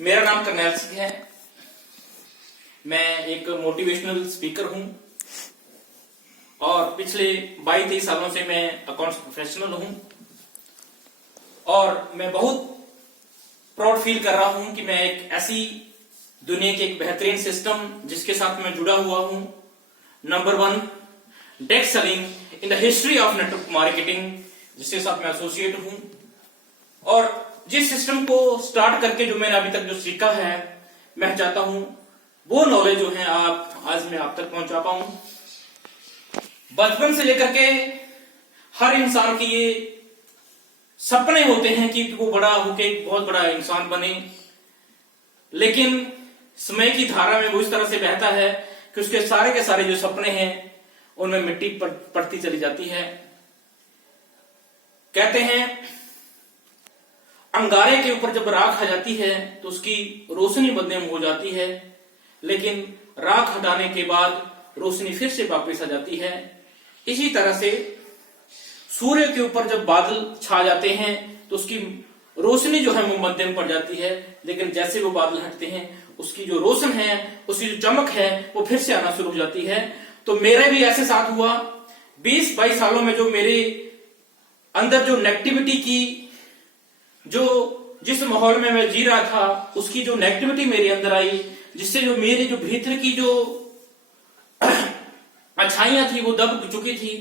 मेरा नाम करनैल सिंह है। मैं एक मोटिवेशनल स्पीकर हूं और पिछले 22-23 सालों से मैं अकाउंट्स प्रोफेशनल हूं और मैं बहुत प्राउड फील कर रहा हूं कि मैं एक ऐसी दुनिया के एक बेहतरीन सिस्टम जिसके साथ मैं जुड़ा हुआ हूं, नंबर 1 डेट selling in the history of network marketing, जिसके साथ मैं एसोसिएट हूं। और जिस सिस्टम को स्टार्ट करके जो मैंने अभी तक जो सीखा है, मैं चाहता हूं वो नॉलेज जो है आज मैं आप तक पहुंचा पाऊं। बचपन से लेकर के हर इंसान की ये सपने होते हैं कि वो बड़ा होके बहुत बड़ा इंसान बने, लेकिन समय की धारा में वो इस तरह से बहता है कि उसके सारे के सारे जो सपने हैं उनमें मिट्टी पड़ती चली जाती है। कहते हैं अंगारे के ऊपर जब राख आ जाती है तो उसकी रोशनी मध्यम हो जाती है, लेकिन राख हटाने के बाद रोशनी फिर से वापस आ जाती है। इसी तरह से सूर्य के ऊपर जब बादल छा जाते हैं तो उसकी रोशनी जो है वो मध्यम पड़ जाती है, लेकिन जैसे वो बादल हटते हैं उसकी जो रोशन है, उसकी जो चमक है वो फिर से आना शुरू हो जाती है। तो मेरा भी ऐसे साथ हुआ। 20-22 सालों में जो मेरे अंदर जो नेगेटिविटी की जिस माहौल में मैं जी रहा था, उसकी जो नेगेटिविटी मेरे अंदर आई, जिससे जो मेरे जो भीतर की जो अच्छाइयां थी वो दब चुकी थी,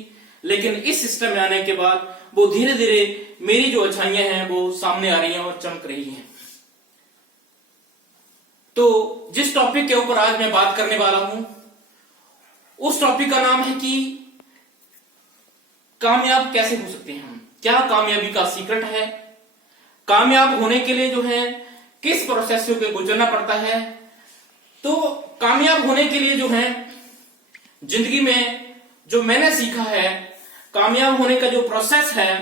लेकिन इस सिस्टम में आने के बाद वो धीरे धीरे मेरी जो अच्छाइयां हैं वो सामने आ रही हैं और चमक रही हैं। तो जिस टॉपिक के ऊपर आज मैं बात करने वाला हूं, उस टॉपिक का नाम है कि कामयाब कैसे हो सकते हैं हम, क्या कामयाबी का सीक्रेट है, कामयाब होने के लिए जो है किस प्रोसेस से गुजरना पड़ता है। तो कामयाब होने के लिए जो है जिंदगी में जो मैंने सीखा है, कामयाब होने का जो प्रोसेस है,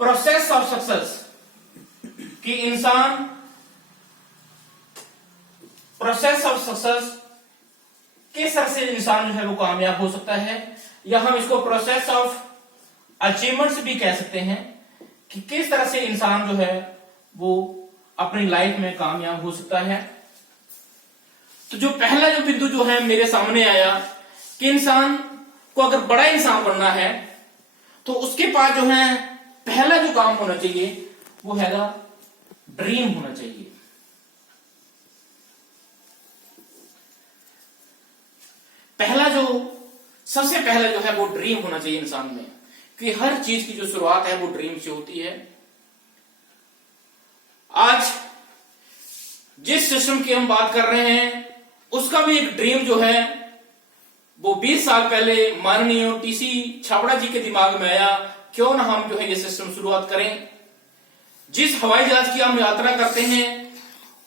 प्रोसेस ऑफ सक्सेस, कि इंसान प्रोसेस ऑफ सक्सेस किस तरह से इंसान जो है वो कामयाब हो सकता है, या हम इसको प्रोसेस ऑफ अचीवमेंट्स भी कह सकते हैं, कि किस तरह से इंसान जो है वो अपनी लाइफ में कामयाब हो सकता है। तो जो पहला जो बिंदु जो है मेरे सामने आया कि इंसान को अगर बड़ा इंसान बनना है तो उसके पास जो है पहला जो काम होना चाहिए वो है ड्रीम होना चाहिए। सबसे पहला जो है वो ड्रीम होना चाहिए इंसान में, कि हर चीज की जो शुरुआत है वो ड्रीम से होती है। आज जिस सिस्टम की हम बात कर रहे हैं उसका भी एक ड्रीम जो है वो 20 साल पहले माननीय टीसी छाबड़ा जी के दिमाग में आया, क्यों ना हम जो है ये सिस्टम शुरुआत करें। जिस हवाई जहाज की हम यात्रा करते हैं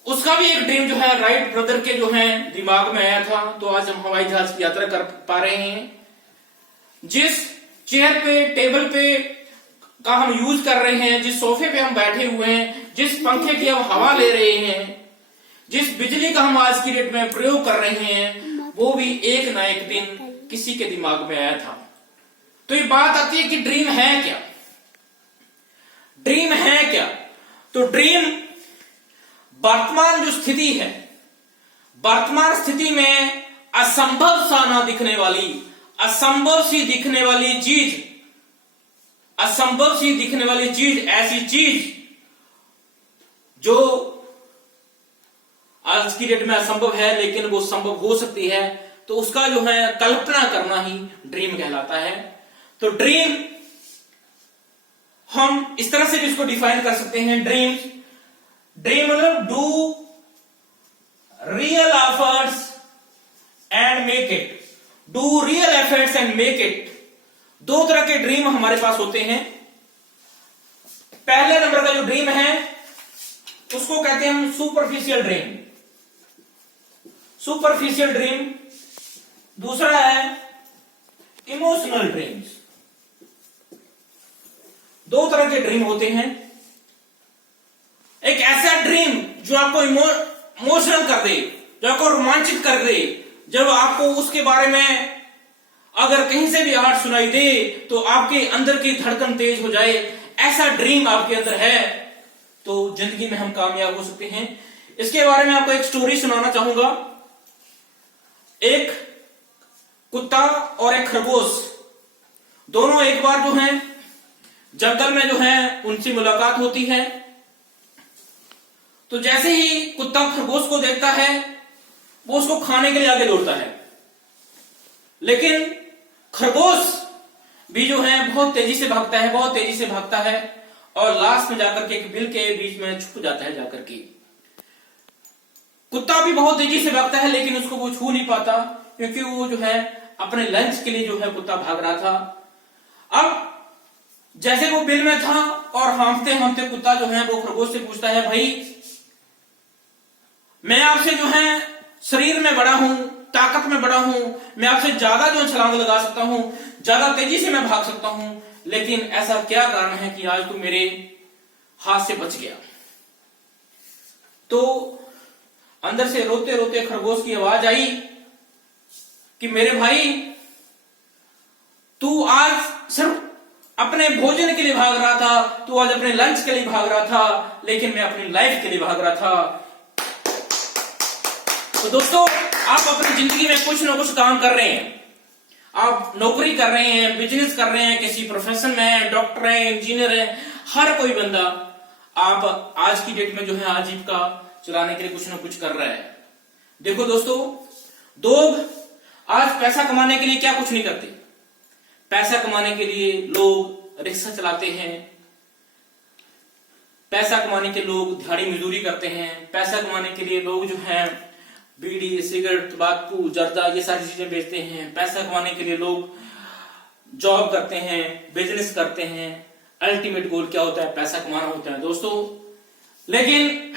उसका भी एक ड्रीम जो है राइट ब्रदर के जो है दिमाग में आया था, तो आज हम हवाई जहाज की यात्रा कर पा रहे हैं। जिस चेयर पे टेबल पे का हम यूज कर रहे हैं, जिस सोफे पे हम बैठे हुए हैं, जिस पंखे की हम हवा ले रहे हैं, जिस बिजली का हम आज की डेट में प्रयोग कर रहे हैं, वो भी एक ना एक दिन किसी के दिमाग में आया था। तो ये बात आती है कि ड्रीम है क्या, ड्रीम है क्या। तो ड्रीम वर्तमान जो स्थिति है, वर्तमान स्थिति में असंभव सा ना दिखने वाली, असंभव सी दिखने वाली चीज, असंभव सी दिखने वाली चीज, ऐसी चीज जो आज की डेट में असंभव है लेकिन वो संभव हो सकती है, तो उसका जो है कल्पना करना ही ड्रीम कहलाता है। तो ड्रीम हम इस तरह से भी इसको डिफाइन कर सकते हैं, ड्रीम मतलब do real efforts and make it, do real efforts and make it. दो तरह के ड्रीम हमारे पास होते हैं। पहले नंबर का जो ड्रीम है उसको कहते हैं हम सुपरफिशियल ड्रीम, सुपरफिशियल ड्रीम। दूसरा है इमोशनल ड्रीम्स। दो तरह के ड्रीम होते हैं। एक ऐसा ड्रीम जो आपको इमोशनल कर दे, जो आपको रोमांचित कर दे, जब आपको उसके बारे में अगर कहीं से भी आवाज सुनाई दे तो आपके अंदर की धड़कन तेज हो जाए, ऐसा ड्रीम आपके अंदर है तो जिंदगी में हम कामयाब हो सकते हैं। इसके बारे में आपको एक स्टोरी सुनाना चाहूंगा। एक कुत्ता और एक खरगोश दोनों एक बार जो है जंगल में जो है उनसे मुलाकात होती है। तो जैसे ही कुत्ता खरगोश को देखता है वो उसको खाने के लिए आगे दौड़ता है, लेकिन खरगोश भी जो है बहुत तेजी से भागता है, बहुत तेजी से भागता है और लास्ट में जाकर के एक बिल के बीच में छुप जाता है जाकर के। कुत्ता भी बहुत तेजी से भागता है लेकिन उसको वो छू नहीं पाता, क्योंकि वो जो है अपने लंच के लिए जो है कुत्ता भाग रहा था। अब जैसे वो बिल में था और हाँफते हाँफते कुत्ता जो है वो खरगोश से पूछता है, भाई मैं आपसे जो है शरीर में बड़ा हूं, ताकत में बड़ा हूं, मैं आपसे ज्यादा जो छलांग लगा सकता हूं, ज्यादा तेजी से मैं भाग सकता हूं, लेकिन ऐसा क्या कारण है कि आज तू मेरे हाथ से बच गया। तो अंदर से रोते रोते खरगोश की आवाज आई कि मेरे भाई तू आज सिर्फ अपने भोजन के लिए भाग रहा था, तू आज अपने लंच के लिए भाग रहा था, लेकिन मैं अपनी लाइफ के लिए भाग रहा था। तो दोस्तों, आप अपनी जिंदगी में कुछ ना कुछ काम कर रहे हैं, आप नौकरी कर रहे हैं, बिजनेस कर रहे हैं, किसी प्रोफेशन में है, डॉक्टर है, इंजीनियर है, हर कोई बंदा आप आज की डेट में जो है आजीविका चलाने के लिए कुछ ना कुछ कर रहा है। देखो दोस्तों, लोग आज पैसा कमाने के लिए क्या कुछ नहीं करते। पैसा कमाने के लिए लोग रिक्शा चलाते हैं, पैसा कमाने के लोग दिहाड़ी मजदूरी करते हैं, पैसा कमाने के लिए लोग जो है बीड़ी, सिगरेट, तंबाकू, जर्दा ये सारी चीजें बेचते हैं। पैसा कमाने के लिए लोग जॉब करते हैं, बिजनेस करते हैं। अल्टीमेट गोल क्या होता है? पैसा कमाना होता है दोस्तों। लेकिन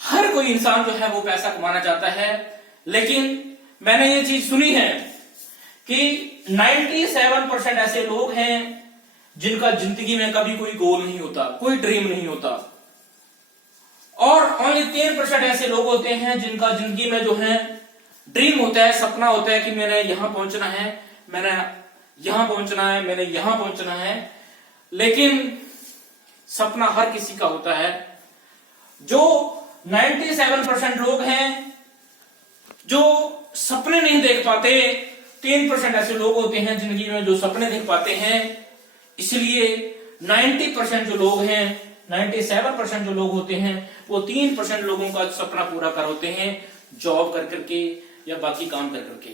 हर कोई इंसान जो है वो पैसा कमाना चाहता है, लेकिन मैंने ये चीज सुनी है कि 97% ऐसे लोग हैं जिनका जिंदगी में कभी कोई गोल नहीं होता, कोई ड्रीम नहीं होता, और ओनली 3% ऐसे लोग होते हैं जिनका जिंदगी में जो है ड्रीम होता है, सपना होता है कि मैंने यहां पहुंचना है, मैंने यहां पहुंचना है, मैंने यहां पहुंचना है। लेकिन सपना हर किसी का होता है। जो 97% लोग हैं जो सपने नहीं देख पाते, 3% ऐसे लोग होते हैं जिंदगी में जो सपने देख पाते हैं। इसलिए 90% जो लोग हैं, 97% जो लोग होते हैं, वो 3% लोगों का सपना पूरा कर होते हैं, जॉब कर करके या बाकी काम कर करके।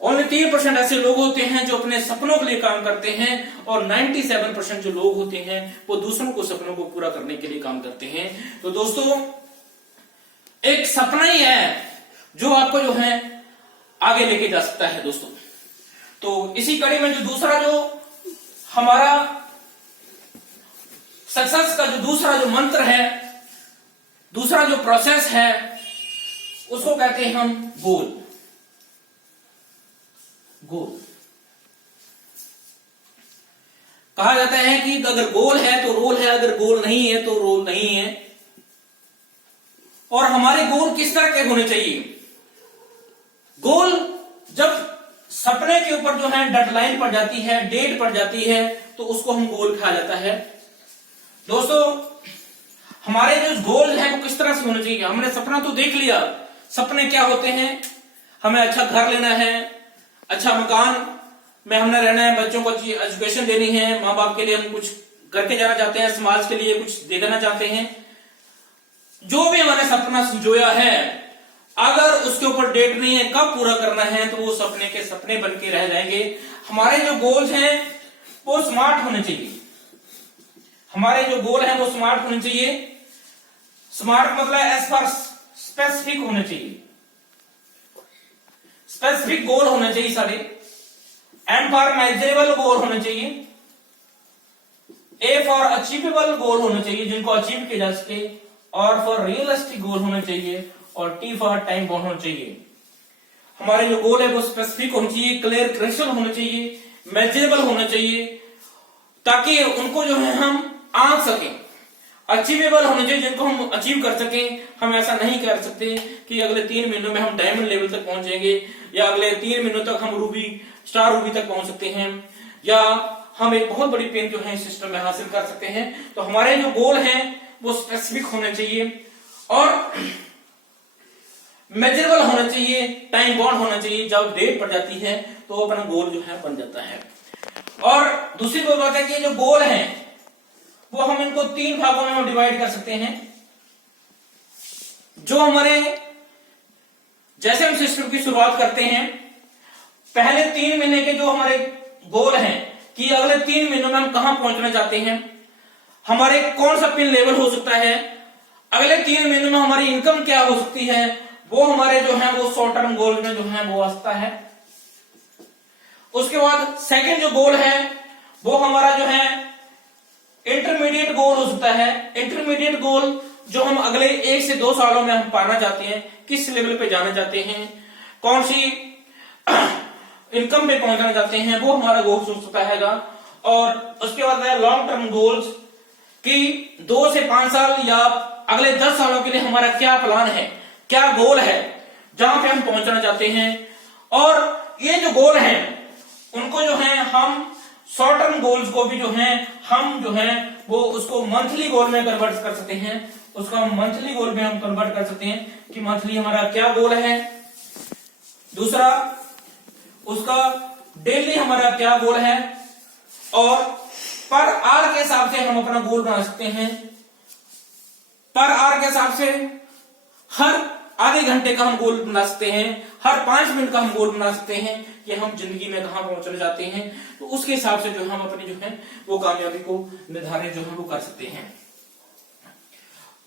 ओनली 3% ऐसे लोग होते हैं जो अपने सपनों के लिए काम करते हैं, और 97% जो लोग होते हैं वो दूसरों को सपनों को पूरा करने के लिए काम करते हैं। तो दोस्तों, एक सपना ही है जो आपको जो है आगे लेके जा सकता है दोस्तों। तो इसी कड़ी में जो दूसरा जो हमारा सक्सेस का जो दूसरा जो मंत्र है, दूसरा जो प्रोसेस है, उसको कहते हैं हम गोल। गोल कहा जाता है कि अगर गोल है तो रोल है, अगर गोल नहीं है तो रोल नहीं है। और हमारे गोल किस तरह के होने चाहिए? गोल जब सपने के ऊपर जो है डेडलाइन पड़ जाती है, डेट पड़ जाती है, तो उसको हम गोल कहा जाता है। दोस्तों, हमारे जो गोल है वो किस तरह से होने चाहिए? हमने सपना तो देख लिया, सपने क्या होते हैं? हमें अच्छा घर लेना है, अच्छा मकान में हमने रहना है, बच्चों को अच्छी एजुकेशन देनी है, माँ बाप के लिए हम कुछ करके जाना चाहते हैं, समाज के लिए कुछ देना चाहते हैं। जो भी हमारे सपना संजोया है, अगर उसके ऊपर डेट नहीं है कब पूरा करना है, तो वो सपने के सपने बन के रह जाएंगे। हमारे जो गोल्स हैं वो स्मार्ट होने चाहिए। हमारे जो गोल हैं वो स्मार्ट होने चाहिए। स्मार्ट मतलब एज पर स्पेसिफिक होने चाहिए, स्पेसिफिक गोल होने चाहिए सारे। एम फॉर मेजरेबल गोल होने चाहिए, ए फॉर अचीवेबल गोल होने चाहिए जिनको अचीव किया जा सके, और फॉर रियलिस्टिक गोल होने चाहिए, और टी फॉर टाइम बाउंड होना चाहिए। हमारे जो गोल है वो स्पेसिफिक होना चाहिए, क्लियर क्रिस्टल होना चाहिए, मेजरेबल होना चाहिए, ताकि उनको जो है हम आंक सकें। अचीवेबल होने चाहिए जिनको हम अचीव कर सकें। हम ऐसा नहीं कर सकते कि अगले 3 महीनों में हम डायमंड लेवल तक पहुंचेंगे, या अगले 3 महीनों तक हम रूबी, स्टार रूबी तक पहुंच सकते हैं, या हम एक बहुत बड़ी पेन जो है इस सिस्टम में हासिल कर सकते हैं। तो हमारे जो गोल हैं वो स्पेसिफिक होने चाहिए और मेजरेबल होना चाहिए, टाइम बाउंड होना चाहिए। जब डेट पड़ जाती है तो अपना गोल जो है बन जाता है। और दूसरी कोई बात है कि जो गोल हैं वो हम इनको 3 भागों में डिवाइड कर सकते हैं। जो हमारे जैसे हम सिस्टम की शुरुआत करते हैं, पहले 3 महीने के जो हमारे गोल हैं कि अगले 3 महीनों में हम कहां पहुंचना चाहते हैं, हमारे कौन सा पिन लेवल हो सकता है, अगले 3 महीनों में हमारी इनकम क्या हो सकती है, वो हमारे जो है वो शॉर्ट टर्म गोल में जो है वो आ सकता है। उसके बाद सेकंड जो गोल है वो हमारा जो है इंटरमीडिएट गोल हो सकता है। इंटरमीडिएट गोल जो हम अगले 1 से 2 सालों में हम पाना चाहते हैं, किस लेवल पे जाना चाहते हैं, कौन सी इनकम पे पहुंचना चाहते हैं, वो हमारा गोल हो सकता है। और उसके बाद है लॉन्ग टर्म गोल्स कि 2 से 5 साल या अगले 10 सालों के लिए हमारा क्या प्लान है, क्या गोल है, जहां पे हम पहुंचना चाहते हैं। और ये जो गोल हैं उनको जो है हम शॉर्ट टर्म गोल्स को भी जो है हम जो है वो उसको मंथली गोल में कन्वर्ट कर सकते हैं। उसका मंथली गोल में हम कन्वर्ट कर सकते हैं कि मंथली हमारा क्या गोल है। दूसरा उसका डेली हमारा क्या गोल है। और पर आवर के हिसाब से हम अपना गोल बना सकते हैं। पर आवर के हिसाब से हर आधे घंटे का हम गोल बना सकते हैं, हर 5 मिनट का हम गोल बना सकते हैं कि हम जिंदगी में कहां पहुंचना चाहते हैं। तो उसके हिसाब से जो हम अपनी जो है वो कामयाबी को निर्धारित जो है वो कर सकते हैं।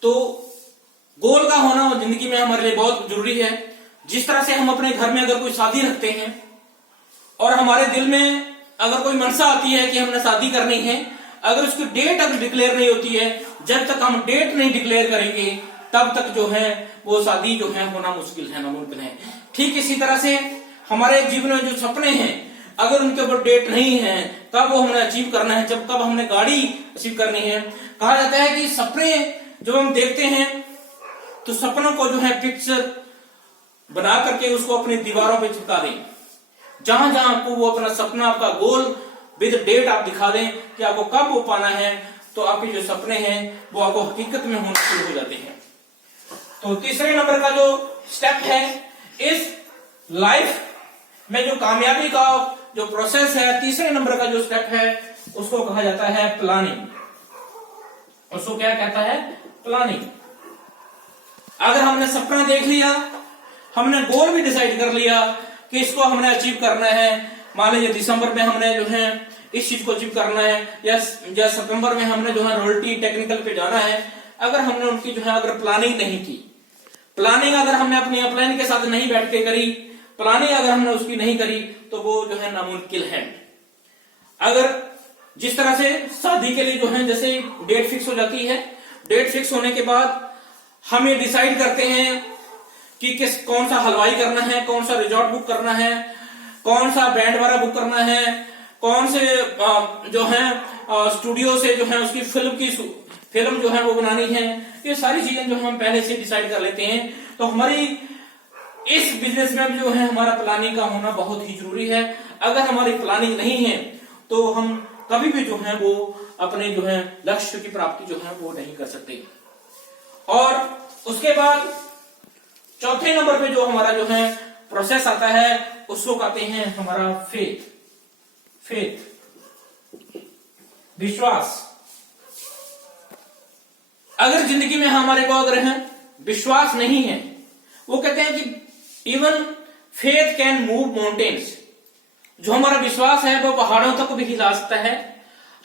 तो गोल का होना जिंदगी में हमारे लिए बहुत जरूरी है। जिस तरह से हम अपने घर में अगर कोई शादी रखते हैं और हमारे दिल में अगर कोई मनसा आती है कि हमने शादी करनी है, अगर उसकी डेट अगर डिक्लेयर नहीं होती है, जब तक हम डेट नहीं डिक्लेयर करेंगे तब तक जो है वो शादी जो है होना मुश्किल है, नामुमकिन है। ठीक इसी तरह से हमारे जीवन में जो सपने हैं अगर उनके ऊपर डेट नहीं है, कब वो हमने अचीव करना है, जब कब हमने गाड़ी अचीव करनी है। कहा जाता है कि सपने जब हम देखते हैं तो सपनों को जो है पिक्चर बना करके उसको अपनी दीवारों पे चिपका दें। जहां जहां आपको वो अपना सपना, आपका गोल विद डेट आप दिखा दें कि आपको कब वो पाना है, तो आपके जो सपने हैं वो आपको हकीकत में होना शुरू हो जाते हैं। तो तीसरे नंबर का जो स्टेप है इस लाइफ में जो कामयाबी का जो प्रोसेस है, तीसरे नंबर का जो स्टेप है उसको कहा जाता है प्लानिंग। उसको क्या कहता है? प्लानिंग। अगर हमने सपना देख लिया, हमने गोल भी डिसाइड कर लिया कि इसको हमने अचीव करना है, मान लीजिए दिसंबर में हमने जो है इस चीज को अचीव करना है या सितंबर में हमने जो है रॉयल्टी टेक्निकल पे जाना है। अगर हमने उनकी जो है अगर प्लानिंग नहीं की, प्लानिंग अगर हमने अपनी अपलाइन के साथ नहीं बैठ के करी, प्लानिंग अगर हमने उसकी नहीं करी तो वो जो है नामुमकिन है। अगर जिस तरह से शादी के लिए जो है जैसे डेट फिक्स हो जाती है, डेट फिक्स होने के बाद हम ये डिसाइड करते हैं कि कौन सा हलवाई करना है, कौन सा रिजॉर्ट बुक करना है, कौन सा बैंड वाला बुक करना है, कौन से जो है स्टूडियो से जो है उसकी फिल्म जो है वो बनानी है। ये सारी चीजें जो हम पहले से डिसाइड कर लेते हैं। तो हमारी इस बिजनेस में जो है हमारा प्लानिंग का होना बहुत ही जरूरी है। अगर हमारी प्लानिंग नहीं है तो हम कभी भी जो है वो अपने जो है लक्ष्य की प्राप्ति जो है वो नहीं कर सकते। और उसके बाद चौथे नंबर पे जो हमारा जो है प्रोसेस आता है उसको कहते हैं हमारा फेथ, विश्वास। अगर जिंदगी में हमारे को अगर है विश्वास नहीं है, वो कहते हैं कि even faith can move mountains. जो हमारा विश्वास है वो पहाड़ों तक भी हिला सकता है।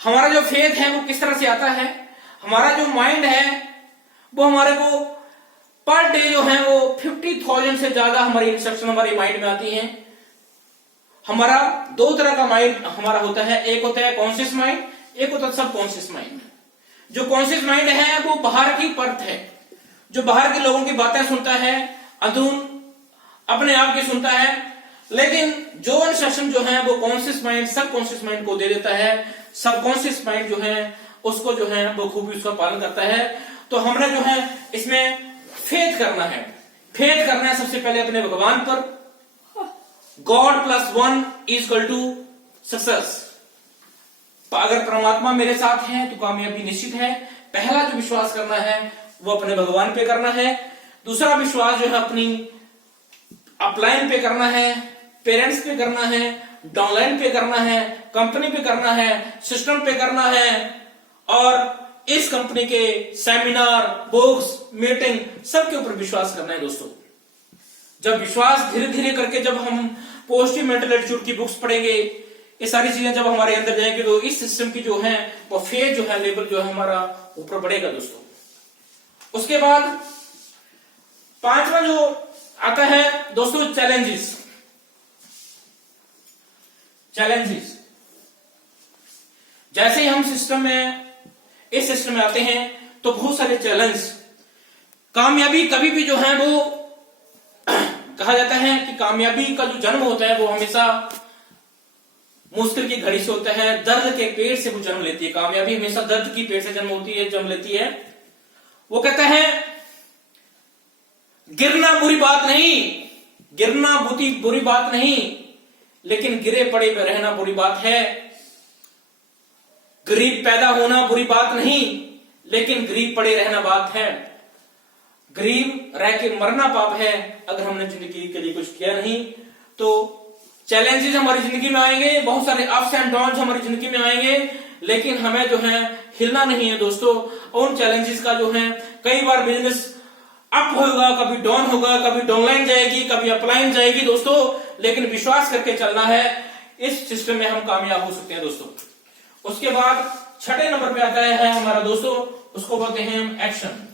हमारा जो फेथ है वो किस तरह से आता है? हमारा जो माइंड है वो हमारे को पर डे जो है वो 50,000 से ज्यादा हमारी इंस्ट्रक्शन हमारी माइंड में आती हैं। हमारा 2 तरह का माइंड हमारा होता है, एक होता है कॉन्शियस माइंड, एक होता है सबकॉन्शियस माइंड। जो कॉन्शियस माइंड है वो बाहर की परत है, जो बाहर के लोगों की बातें सुनता है, अंदरून अपने आप की सुनता है। लेकिन जो इंस्ट्रक्शन जो है वो कॉन्शियस माइंड सबकॉन्शियस माइंड को दे देता है। सबकॉन्शियस माइंड जो है उसको जो है वो खूब उसका पालन करता है। तो हमने जो है इसमें फेथ करना है। फेथ करना है सबसे पहले अपने भगवान पर। God +1 = success. अगर परमात्मा मेरे साथ है तो कामयाबी निश्चित है। पहला जो विश्वास करना है वो अपने भगवान पे करना है। दूसरा विश्वास जो है अपनी अपलाइन पे करना है, पेरेंट्स पे करना है, डाउनलाइन पे करना है, कंपनी पे करना है, सिस्टम पे करना है, और इस कंपनी के सेमिनार, बुक्स, मीटिंग सबके ऊपर विश्वास करना है दोस्तों। जब विश्वास धीरे धीरे करके जब हम पॉजिटिव मेंटल एटीट्यूड की बुक्स पढ़ेंगे, ये सारी चीजें जब हमारे अंदर जाएंगे तो इस सिस्टम की जो है वो फेज जो है, लेवल जो है हमारा ऊपर बढ़ेगा दोस्तों। उसके बाद पांचवा जो आता है दोस्तों चैलेंजेस। जैसे ही हम इस सिस्टम में आते हैं तो बहुत सारे चैलेंज। कामयाबी कभी भी जो है वो कहा जाता है कि कामयाबी का जो जन्म होता है वो हमेशा मुश्किल की घड़ी से होता है, दर्द के पेड़ से वो जन्म लेती है। कामयाबी हमेशा दर्द की पेड़ से जन्म लेती है। वो कहता है गिरना बुरी बात नहीं, लेकिन गिरे पड़े पे रहना बुरी बात है। गरीब पैदा होना बुरी बात नहीं, लेकिन गरीब पड़े रहना बात है। गरीब रह के मरना पाप है अगर हमने जिंदगी के लिए कुछ किया नहीं। तो चैलेंजेस हमारी जिंदगी में आएंगे, बहुत सारे अप्स एंड डाउन्स हमारी जिंदगी में आएंगे, लेकिन हमें जो है हिलना नहीं है दोस्तों। उन चैलेंजेस का जो है कई बार बिजनेस अप होगा, कभी डाउन होगा, कभी डाउनलाइन जाएगी, कभी अपलाइन जाएगी दोस्तों, लेकिन विश्वास करके चलना है। इस सिस्टम में हम कामयाब हो सकते हैं दोस्तों। उसके बाद छठे नंबर पे आता है हमारा दोस्तों, उसको बोलते हैं हम एक्शन।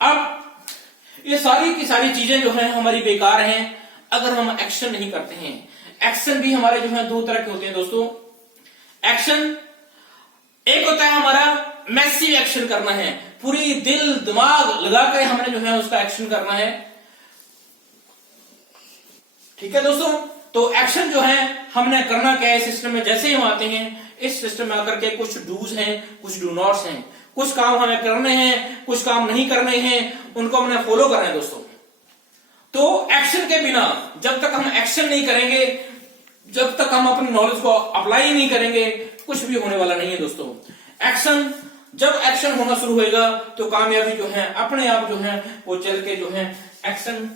अब ये सारी की सारी चीजें जो है हमारी बेकार हैं अगर हम एक्शन नहीं करते हैं। एक्शन भी हमारे जो है दो तरह के होते हैं दोस्तों। एक्शन एक होता है हमारा मैसिव एक्शन करना है, पूरी दिल दिमाग लगाकर हमने जो है उसका एक्शन करना है। ठीक है दोस्तों, तो एक्शन जो है हमने करना क्या है सिस्टम में। जैसे ही हम आते हैं इस सिस्टम में आकर के कुछ डूज हैं, कुछ डू नॉट्स हैं, कुछ काम हमें करने हैं, कुछ काम नहीं करने हैं, उनको हमने फॉलो करना है दोस्तों। तो एक्शन के बिना जब तक हम एक्शन नहीं करेंगे, जब तक हम अपनी नॉलेज को अप्लाई नहीं करेंगे, कुछ भी होने वाला नहीं है दोस्तों। एक्शन जब एक्शन होना शुरू होगा तो कामयाबी जो है अपने आप जो है वो चल के जो है एक्शन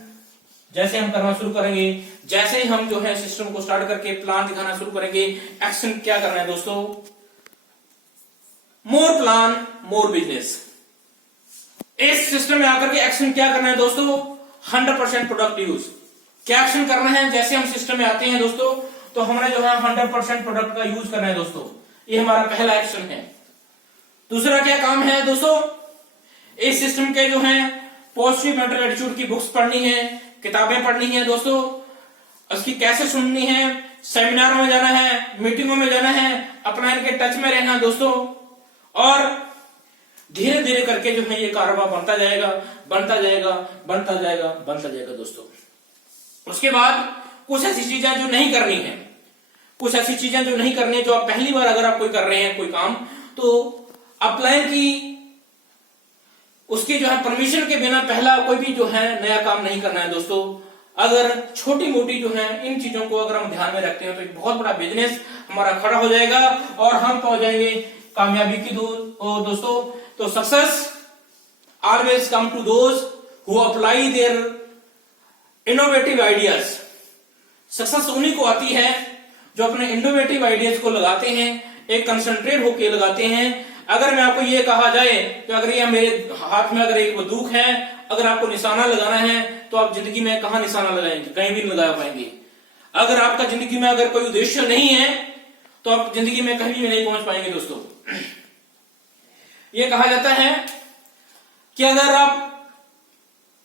जैसे हम करना शुरू करेंगे, जैसे ही हम जो है सिस्टम को स्टार्ट करके प्लान दिखाना शुरू करेंगे। एक्शन क्या करना है दोस्तों, मोर प्लान मोर बिजनेस। इस सिस्टम में आकर के एक्शन क्या करना है दोस्तों, 100% प्रोडक्ट यूज। क्या एक्शन करना है, जैसे हम सिस्टम में आते हैं दोस्तों तो हमने जो है 100% प्रोडक्ट का यूज करना है दोस्तों। ये हमारा पहला एक्शन है। दूसरा क्या काम है दोस्तों, इस सिस्टम के जो है पॉजिटिव मेंटल एटीट्यूड की बुक्स पढ़नी है, किताबें पढ़नी है दोस्तों, उसकी कैसे सुननी है, सेमिनारों में जाना है, मीटिंगों में जाना है, अपना इनके टच में रहना दोस्तों, और धीरे धीरे करके जो है ये कारोबार बनता जाएगा दोस्तों। उसके बाद कुछ ऐसी चीजें जो नहीं करनी है, जो आप पहली बार अगर आप कोई कर रहे हैं कोई काम, तो अप्लाई की उसकी जो है परमिशन के बिना पहला कोई भी जो है नया काम नहीं करना है दोस्तों। अगर छोटी मोटी जो है इन चीजों को अगर हम ध्यान में रखते हैं तो एक बहुत बड़ा बिजनेस हमारा खड़ा हो जाएगा और हम पहुंच जाएंगे कामयाबी की दोस्तों। तो success always come to those who apply their innovative ideas. Success उन्हीं को आती है जो अपने इनोवेटिव आइडियाज को लगाते हैं, एक कंसंट्रेट होकर लगाते हैं। अगर मैं आपको ये कहा जाए कि अगर ये मेरे हाथ में अगर एक बंदूक है, अगर आपको निशाना लगाना है तो आप जिंदगी में कहां निशाना लगाएंगे, कहीं भी नहीं लगा पाएंगे। अगर आपका जिंदगी में अगर कोई उद्देश्य नहीं है तो आप जिंदगी में कहीं भी नहीं पहुंच पाएंगे दोस्तों। ये कहा जाता है कि अगर आप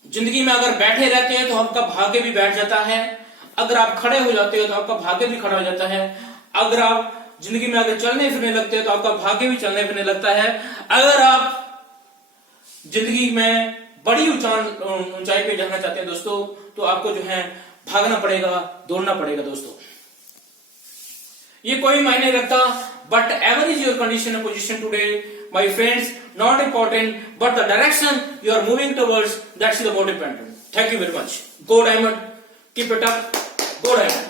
जिंदगी में अगर बैठे रहते हैं तो आपका भाग्य भी बैठ जाता है, अगर आप खड़े हो जाते हो तो आपका भाग्य भी खड़ा हो जाता है, अगर आप जिंदगी में अगर चलने फिरने लगते हैं तो आपका भाग्य भी चलने फिरने लगता है, अगर आप जिंदगी में बड़ी ऊंचाई पे जाना चाहते हैं दोस्तों तो आपको जो है भागना पड़ेगा, दौड़ना पड़ेगा दोस्तों। ये कोई मायने रखता, but ever is your condition और position today my friends, not important but the direction you are moving towards, that's the more important. Thank you very much. Go diamond, keep it up, go diamond.